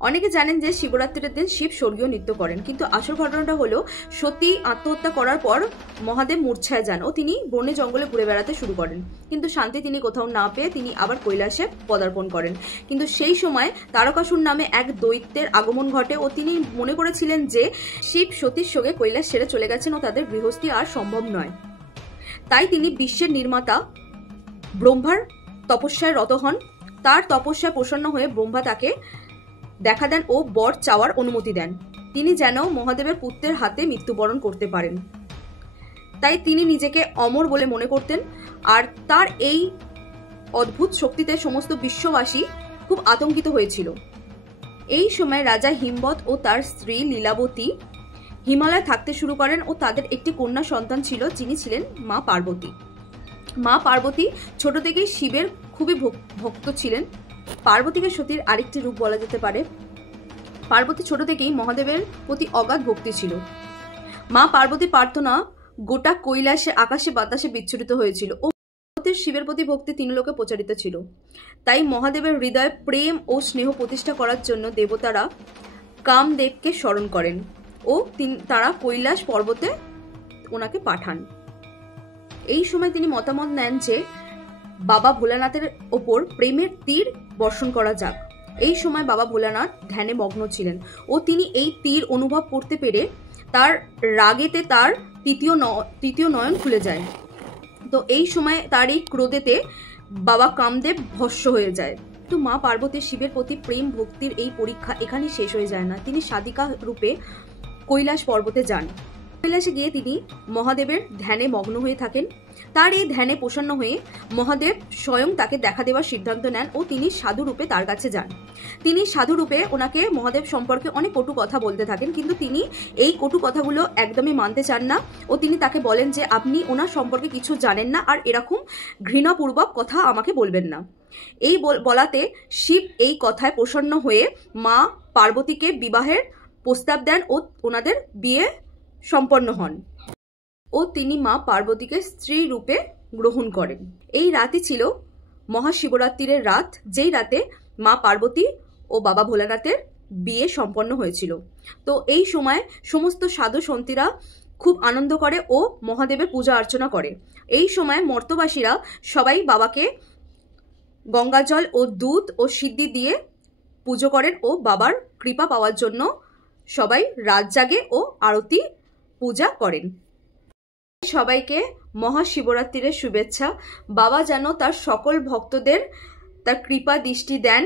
অনেকে জানেন যে শিবরাত্রির দিন শিব স্বর্গীয় নৃত্য করেন, কিন্তু আসল ঘটনাটা হলো সতী আত্মহত্যা করার পর মহাদেব মূর্ছায় যান ও তিনি বনে জঙ্গলে ঘুরে বেড়াতে শুরু করেন। কিন্তু শান্তি তিনি কোথাও না পেয়ে তিনি আবার কৈলাসে পদার্পণ করেন। কিন্তু সেই সময় তারকাসুর নামে এক দৈত্যের আগমন ঘটে ও তিনি মনে করেছিলেন যে শিব সতীর সঙ্গে কৈলাস ছেড়ে চলে গেছেন ও তাদের গৃহস্থী আর সম্ভব নয়। তাই তিনি বিশ্বের নির্মাতা ব্রহ্মার তপস্যায় রত হন। তার তপস্যায় প্রসন্ন হয়ে ব্রহ্মা তাকে দেখা দেন ও বর চাওয়ার অনুমতি দেন, তিনি যেন মহাদেবের পুত্রের হাতে মৃত্যুবরণ করতে পারেন। তাই তিনি নিজেকে অমর বলে মনে করতেন, আর তার এই অদ্ভুত শক্তিতে সমস্ত বিশ্ববাসী খুব আতঙ্কিত হয়েছিল। এই সময় রাজা হিমবত ও তার স্ত্রী লীলাবতী হিমালয়ে থাকতে শুরু করেন ও তাদের একটি কন্যা সন্তান ছিল, যিনি ছিলেন মা পার্বতী। মা পার্বতী ছোট থেকেই শিবের খুবই ভক্ত ছিলেন। পার্বতীকে সতীর আরেকটি রূপ বলা যেতে পারে। পার্বতী ছোট থেকেই মহাদেবের প্রতি অগাধ ভক্তি ছিল। মা পার্বতীর প্রার্থনা গোটা কৈলাসে আকাশে বাতাসে বিচ্ছুরিত হয়েছিল ও শিবের প্রতি ভক্তি তিন লোকে প্রচারিত ছিল। তাই মহাদেবের হৃদয়ে প্রেম ও স্নেহ প্রতিষ্ঠা করার জন্য দেবতারা কামদেবকে স্মরণ করেন ও তারা কৈলাস পর্বতে ওনাকে পাঠান। এই সময় তিনি মতামত নেন যে বাবা ভোলানাথের ওপর প্রেমের তীর বর্ষণ করা যাক। এই সময় বাবা ভোলানাথ ধ্যানে মগ্ন ছিলেন ও তিনি এই তীর অনুভব করতে পেরে তার রাগেতে তার তৃতীয় নয়ন খুলে যায়। তো এই সময় তার এই ক্রোধেতে বাবা কামদেব ভস্ম হয়ে যায়। তো মা পার্বতীর শিবের প্রতি প্রেম ভক্তির এই পরীক্ষা এখানেই শেষ হয়ে যায় না, তিনি সাধিকা রূপে কৈলাস পর্বতে যান। কৈলাসে গিয়ে তিনি মহাদেবের ধ্যানে মগ্ন হয়ে থাকেন। তার এই ধ্যানে প্রসন্ন হয়ে মহাদেব স্বয়ং তাকে দেখা দেওয়ার সিদ্ধান্ত নেন ও তিনি সাধু রূপে তার কাছে যান। তিনি সাধু রূপে ওনাকে মহাদেব সম্পর্কে অনেক কটু কথা বলতে থাকেন, কিন্তু তিনি এই কটু কথাগুলো একদমই মানতে চান না ও তিনি তাকে বলেন যে আপনি ওনার সম্পর্কে কিছু জানেন না আর এরকম ঘৃণাপূর্বক কথা আমাকে বলবেন না। এই বলাতে শিব এই কথায় প্রসন্ন হয়ে মা পার্বতীকে বিবাহের প্রস্তাব দেন ও ওনাদের বিয়ে সম্পন্ন হন ও তিনি মা পার্বতীকে স্ত্রী রূপে গ্রহণ করেন। এই রাতই ছিল মহাশিবরাত্রির রাত, যেই রাতে মা পার্বতী ও বাবা ভোলানাথের বিয়ে সম্পন্ন হয়েছিল। তো এই সময় সমস্ত সাধু সন্তীরা খুব আনন্দ করে ও মহাদেবের পূজা অর্চনা করে। এই সময় মর্তবাসীরা সবাই বাবাকে গঙ্গাজল ও দুধ ও সিদ্ধি দিয়ে পুজো করেন ও বাবার কৃপা পাওয়ার জন্য সবাই রাত জাগে ও আরতি পূজা করেন। সবাইকে মহাশিবরাত্রির শুভেচ্ছা। বাবা যেন তার সকল ভক্তদের তার কৃপা দৃষ্টি দেন।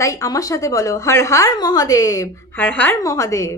তাই আমার সাথে বলো, হর হর মহাদেব, হর হর মহাদেব।